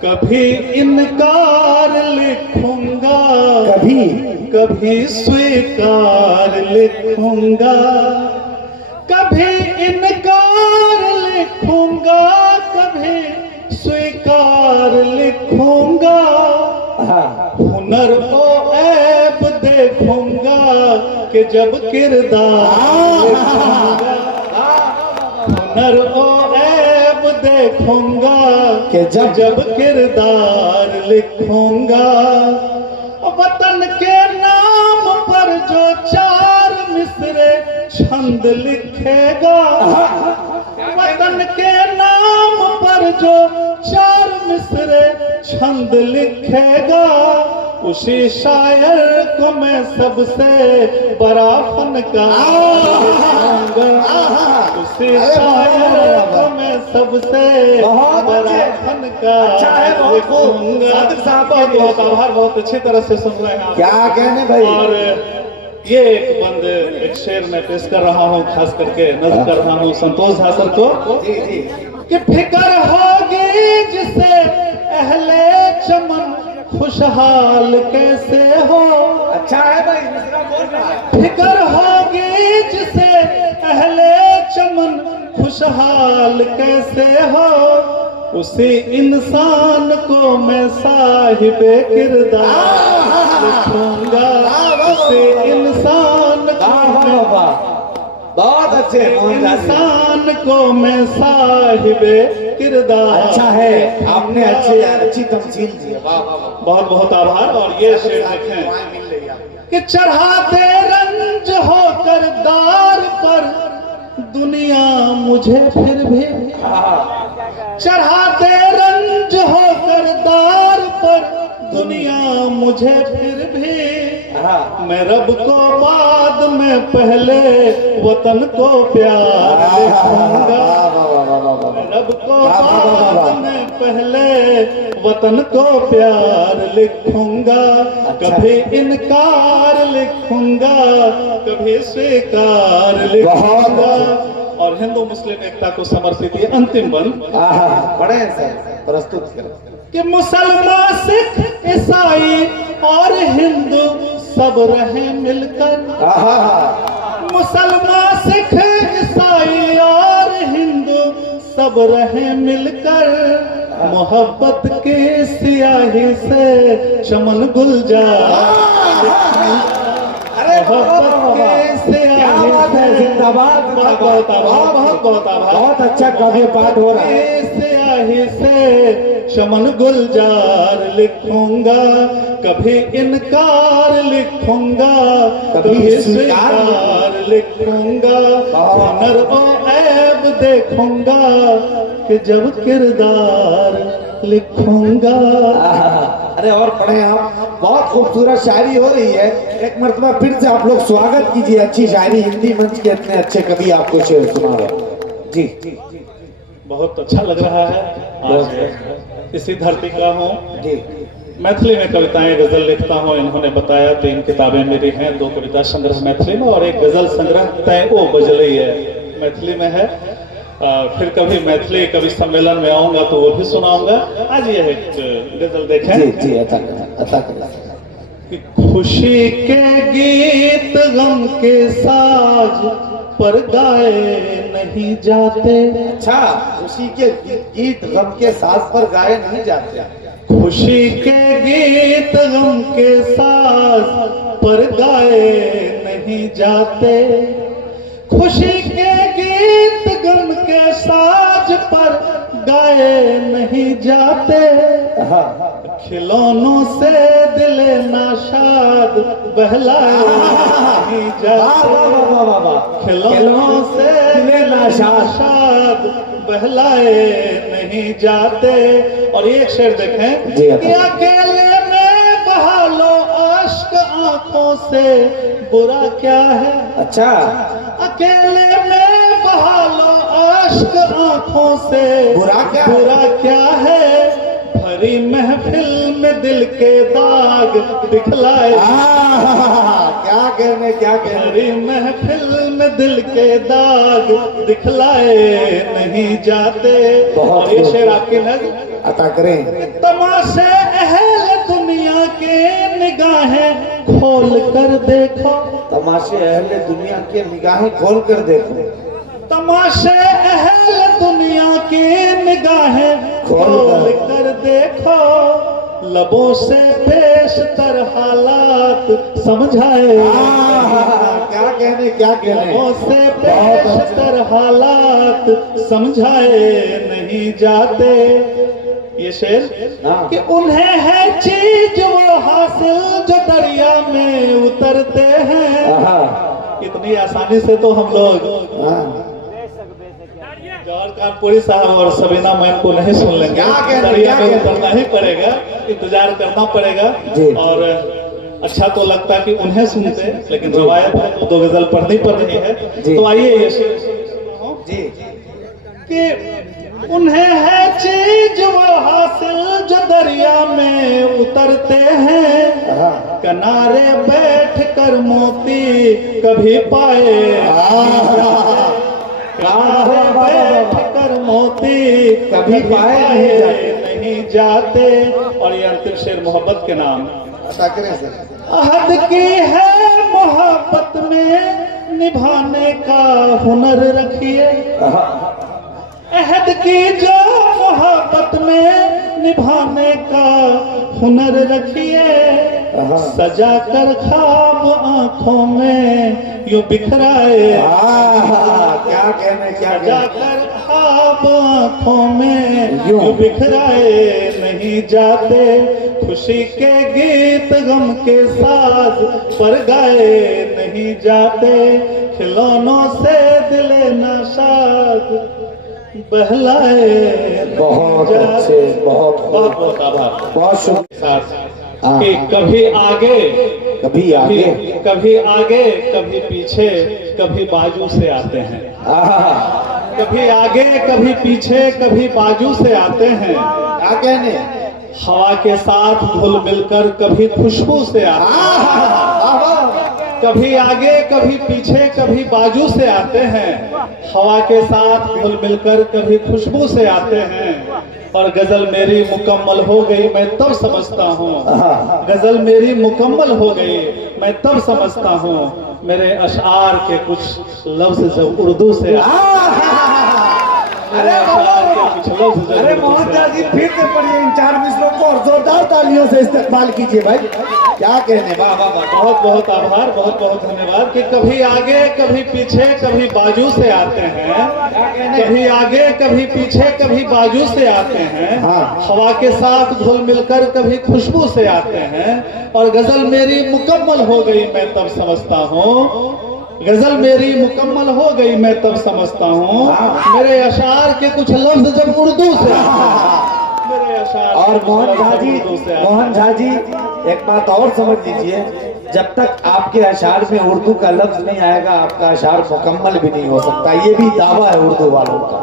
कभी इनकार लिखूंगा, कभी कभी स्वीकार लिखूंगा, कभी इनकार लिखूंगा, कभी स्वीकार लिखूंगा। हुनर ओ ऐब देखूंगा कि जब किरदार लिखूंगा। हुनर ओ ऐब देखूंगा कि जब किरदार लिखूंगा। वतन के नाम पर जो चार मिसरे छंद लिखेगा, वतन के नाम पर जो चार मिसरे छंद लिखेगा, उसी शायर को मैं सबसे बड़ा फनकार लिखूंगा। उसी शायर को मैं सबसे बड़ा फनकार लिखूंगा। बहुत आभार, बहुत अच्छी तरह से सुन रहे हैं आप। क्या कहने भाई। और ये एक बंद एक शेर में पेश कर रहा हूँ, खास करके नज़र कर रहा हूँ संतोष हासर को जी जी कि फिकर होगी जिसे अहले चमन खुशहाल कैसे हो। अच्छा है भाई, दूसरा बोल रहा है। फिकर होगी जिसे अहले चमन खुशहाल कैसे हो, उसी इंसान को मैं साहिबे किरदार लिखूंगा। उसी इंसान को बहुत अच्छे इंसान को मैं साहिबे किरदार। अच्छा है, आपने अच्छी तमसील दी। बहुत बहुत आभार। और ये शेर देखें कि चढ़ाते रंज होकर दार पर दुनिया मुझे फिर भी, चढ़ाते रंज होकर दार पर दुनिया मुझे फिर भी, मैं रब को बाद में पहले वतन को प्यार लिखूंगा। मैं रब को बाद में पहले वतन को प्यार लिखूंगा। कभी इनकार लिखूंगा, कभी स्वीकार लिखूंगा। और हिंदू मुस्लिम एकता को समर्पित ये अंतिम बंद बड़े प्रस्तुत करें कि मुसलमान सिख ईसाई और हिंदू सब रहे मिलकर। मुसलमान सिख ईसाई और हिंदू सब रहे मिलकर, मोहब्बत की सियाही से चमन गुलजार। मोहब्बत की सियाही से जिंदाबाद। बहुत आभार, बहुत आभार। बहुत अच्छा काव्य पाठ हो रहा है। स्याही से चमन गुलजार लिखूंगा, कभी इनकार लिखूंगा, कभी स्वीकार लिखूंगा। हुनर ओ ऐब देखूंगा कि जब किरदार लिखूंगा। अरे और पढ़े आप, बहुत खूबसूरत शायरी हो रही है। एक मरतबा फिर से आप लोग स्वागत कीजिए। अच्छी शायरी, हिंदी मंच के इतने अच्छे कवि आपको शेर सुना रहे। जी बहुत अच्छा लग रहा है। आज इसी धरती का हूँ जी। मैथिली में कविताएं गजल लिखता हूँ। इन्होंने बताया 3 किताबें मेरी हैं, 2 कविता संग्रह मैथिली में और 1 गजल संग्रह तय ओ बजलई है मैथिली में है। फिर कभी मैथिली कवि सम्मेलन में आऊंगा तो वो भी सुनाऊंगा। आज ये एक गजल देखें। जी जी अता कि खुशी के गीत गम के साज पर गाए नहीं जाते। अच्छा, खुशी के गीत गम के साज पर गाए नहीं जाते। खुशी के गीत गम के साज पर गाए नहीं जाते। खुशी के गीत गम के साज पर गाए नहीं जाते। खिलौनों से दिल नाशाद बहलाए नहीं जाते। खिलौनों से दिल नाशाद बहलाए नहीं जाते। और एक शेर देखें कि अकेले में बहा लो अश्क आंखों से बुरा क्या है। अच्छा, अकेले में बहा लो अश्क आंखों से बुरा क्या है। भरी महफिल में दिल के दाग दिखलाए। क्या कहने भरी महफिल में दिल के दाग दिखलाए नहीं जाते। और ये शेर आपकी नज़र अता करें। तमाशे अहल दुनिया के निगाहें खोल कर देखो, तमाशे अहले दुनिया के निगाहें खोल कर देखो, तमाशे अहल दुनिया की निगाहें खोल कर देखो, लबों से पेशतर हालात समझाए, क्या कहने क्या कहने, लबों से पेशतर हालात समझाए नहीं जाते। ये शेर कि उन्हें है चीज वो हासिल जो दरिया में उतरते हैं। इतनी आसानी से तो हम लोग जौहर कानपुरी साहब और सबीना मैम को नहीं सुन लेंगे, दरिया में उतरना ही पड़ेगा, इंतजार करना पड़ेगा। और अच्छा तो लगता कि उन्हें सुनते, लेकिन रवायत है तो 2 गजल पढ़नी पड़ रही है। तो आइए ये जी कि उन्हें है चीज वो हासिल जो दरिया में उतरते हैं, किनारे बैठ कर मोती कभी पाए, किनारे बैठ कर मोती कभी पाए नहीं जाते। और ये अंतिम शेर मोहब्बत के नाम। अहद की है मोहब्बत में निभाने का हुनर रखिए, अहद की जो मोहब्बत में निभाने का हुनर रखिए, सजा कर ख्वाब आंखों में यूं बिखराए, क्या कहने क्या सजा कर ख्वाब आंखों में यूं बिखराए नहीं जाते, खुशी के गीत गम के साथ पर गाए नहीं जाते, खिलौनों से दिले नाशाद बहलाए। बहुत अच्छे, बहुत बहुत बहुत आभार। बहुत शुक्रिया। कि कभी आगे कभी आगे कभी आगे कभी पीछे कभी बाजू से आते हैं, कभी आगे कभी पीछे कभी बाजू से आते हैं, क्या कहने, हवा के साथ घुल मिलकर कभी खुशबू से आते हैं, कभी आगे कभी पीछे कभी बाजू से आते हैं, हवा के साथ घुल मिलकर कभी खुशबू से आते हैं। और गजल मेरी मुकम्मल हो गई मैं तब समझता हूँ, गजल मेरी मुकम्मल हो गई मैं तब समझता हूँ, मेरे अशआर के कुछ लफ्ज जब उर्दू से अरे मोहन जी फिर से पढ़िए इन 4 मिसरों को और जोरदार तालियों से इस्तेमाल कीजिए भाई। क्या कहने, वाह वाह वाह, बहुत बहुत आभार, बहुत बहुत धन्यवाद। कि कभी आगे कभी पीछे कभी बाजू से आते हैं, कभी आगे कभी पीछे कभी बाजू से आते हैं, हवा के साथ घुल मिलकर कभी खुशबू से आते हैं। और गजल मेरी मुकम्मल हो गई मैं तब समझता हूँ, गजल मेरी मुकम्मल हो गई मैं तब समझता हूँ, मेरे अशार के कुछ लफ्ज जब उर्दू से मेरे अशार। और मोहन झा जी एक बात और समझ लीजिए, जब तक आपके अशार में उर्दू का लफ्ज नहीं आएगा आपका अशार मुकम्मल भी नहीं हो सकता। ये भी दावा है उर्दू वालों का।